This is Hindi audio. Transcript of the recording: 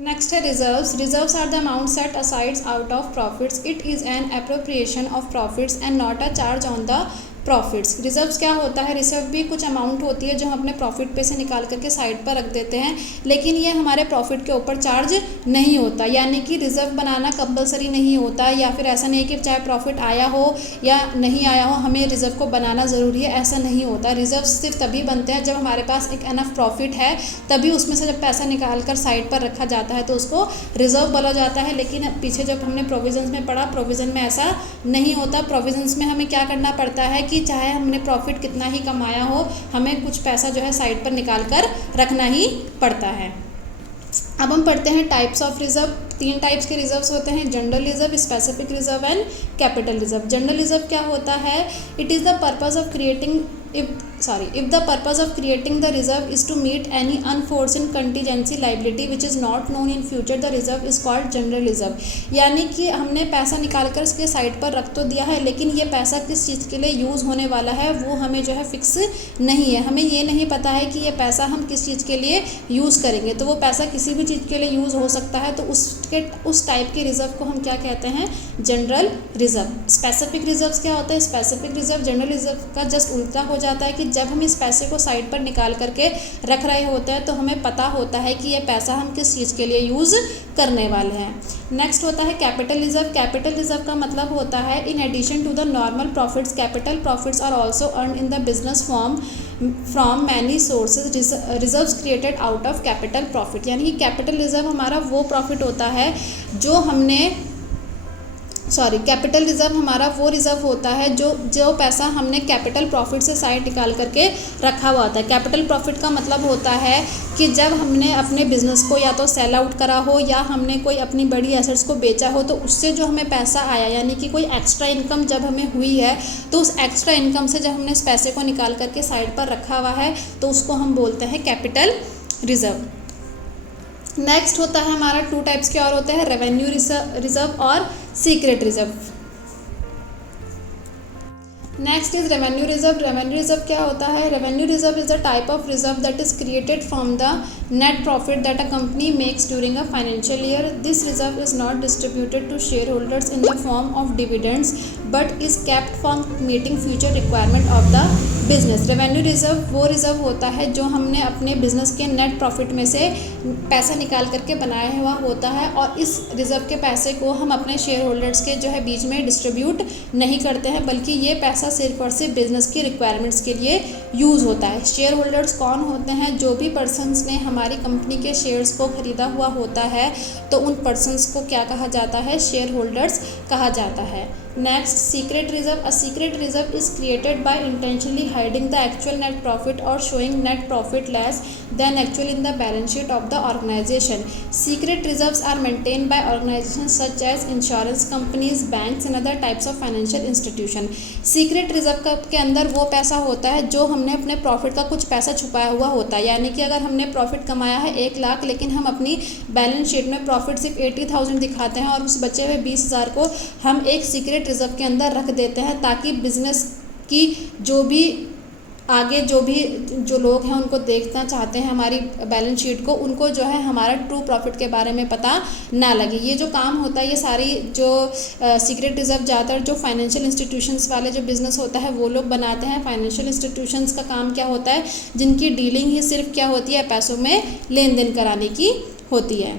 नेक्स्ट है reserves. Reserves are the amount set asides out of profits. It is an appropriation of profits and not a charge on the profits. Reserves क्या होता है? रिजर्व भी कुछ अमाउंट होती है जो हम अपने प्रॉफिट पे से निकाल करके साइड पर रख देते हैं, लेकिन ये हमारे प्रॉफिट के ऊपर चार्ज नहीं होता। यानी कि रिजर्व बनाना कंपलसरी नहीं होता, या फिर ऐसा नहीं कि चाहे प्रॉफिट आया हो या नहीं आया हो हमें रिजर्व को बनाना ज़रूरी है, ऐसा नहीं होता। रिजर्व सिर्फ तभी बनते हैं जब हमारे पास एक एनफ प्रॉफिट है, तभी उसमें से जब पैसा निकाल कर साइड पर रखा जाता है तो उसको रिजर्व बोला जाता है। लेकिन पीछे जब हमने प्रोविजंस में पढ़ा, प्रोविज़न में ऐसा नहीं होता। प्रोविजंस में हमें क्या करना पड़ता है कि चाहे हमने प्रॉफिट कितना ही कमाया हो, हमें कुछ पैसा जो है साइड पर निकाल कर रखना ही पड़ता है। अब हम पढ़ते हैं टाइप्स ऑफ रिजर्व। 3 टाइप्स के रिजर्व्स होते हैं, general reserve, specific reserve and capital reserve. General reserve क्या होता है? It is the purpose of creating if the purpose of creating the reserve is to meet any unforeseen contingency liability which is not known in future, the reserve is called general reserve। यानी कि हमने पैसा निकाल कर इसके साइड पर रख तो दिया है, लेकिन ये पैसा किस चीज़ के लिए यूज़ होने वाला है वो हमें जो है फिक्स नहीं है। हमें ये नहीं पता है कि ये पैसा हम किस चीज़ के लिए यूज़ करेंगे, तो वो पैसा किसी भी चीज़ के लिए यूज़ हो सकता है, तो उस टाइप के रिजर्व को हम क्या कहते हैं? General reserve. स्पेसिफिक रिजर्व क्या होता है? स्पेसिफिक रिजर्व जनरल रिजर्व का जस्ट उल्टा हो जाता है कि जब हम इस पैसे को साइड पर निकाल करके रख रहे होते हैं तो हमें पता होता है कि ये पैसा हम किस चीज़ के लिए यूज़ करने वाले हैं। नेक्स्ट होता है कैपिटल रिजर्व। कैपिटल रिजर्व का मतलब होता है in addition to the normal profits, capital profits are also earn in the business from many sources, reserves created out of capital profit. यानी कि कैपिटल रिजर्व हमारा वो प्रॉफिट होता है जो हमने कैपिटल रिजर्व हमारा वो रिजर्व होता है जो पैसा हमने कैपिटल प्रॉफिट से साइड निकाल करके रखा हुआ होता है। कैपिटल प्रॉफिट का मतलब होता है कि जब हमने अपने बिजनेस को या तो सेल आउट करा हो या हमने कोई अपनी बड़ी एसेट्स को बेचा हो, तो उससे जो हमें पैसा आया, यानी कि कोई एक्स्ट्रा इनकम जब हमें हुई है, तो उस एक्स्ट्रा इनकम से जब हमने इस पैसे को निकाल करके साइड पर रखा हुआ है तो उसको हम बोलते हैं कैपिटल रिजर्व। नेक्स्ट होता है हमारा 2 टाइप्स के और होते हैं, रेवेन्यू रिजर्व और secret reserve. Next is revenue reserve. Revenue reserve क्या होता है? Revenue reserve is the type of reserve that is created from the net profit that a company makes during a financial year. This reserve is not distributed to share holders in the form of dividends but is kept for meeting future requirement of the business. Revenue reserve वो रिजर्व होता है जो हमने अपने बिजनेस के नेट प्रॉफिट में से पैसा निकाल करके बनाया हुआ होता है, और इस रिजर्व के पैसे को हम अपने शेयर होल्डर्स के जो है बीच में डिस्ट्रीब्यूट नहीं करते हैं, बल्कि ये पैसा सिर्फ और सिर्फ बिजनेस की रिक्वायरमेंट्स के लिए यूज़ होता है। शेयर होल्डर्स कौन होते हैं? जो भी पर्सन्स ने हमारी कंपनी के शेयर्स को खरीदा हुआ होता है, तो उन पर्सन्स को क्या कहा जाता है? शेयर होल्डर्स कहा जाता है। Next, secret reserve. A secret reserve is created by intentionally hiding the actual net profit और showing net profit less than actual in the balance sheet of the organisation. Secret reserves are maintained by organisation such as insurance companies, banks and other types of financial institution. Secret reserve के अंदर वो पैसा होता है जो हमने अपने प्रॉफिट का कुछ पैसा छुपाया हुआ होता है। यानी कि अगर हमने प्रॉफिट कमाया है 1 लाख, लेकिन हम अपनी बैलेंस शीट में प्रॉफिट सिर्फ 80,000 दिखाते हैं और उस बचे हुए 20,000 को हम एक सीक्रेट रिजर्व के अंदर रख देते हैं, ताकि बिजनेस की जो भी आगे जो लोग हैं उनको देखना चाहते हैं हमारी बैलेंस शीट को, उनको जो है हमारा ट्रू प्रॉफिट के बारे में पता ना लगे। ये जो काम होता है, ये सारी जो सीक्रेट रिजर्व ज़्यादातर जो फाइनेंशियल इंस्टीट्यूशंस वाले जो बिज़नेस होता है वो लोग बनाते हैं। फाइनेंशियल इंस्टीट्यूशंस का काम क्या होता है? जिनकी डीलिंग ही सिर्फ क्या होती है? पैसों में लेन देन कराने की होती है।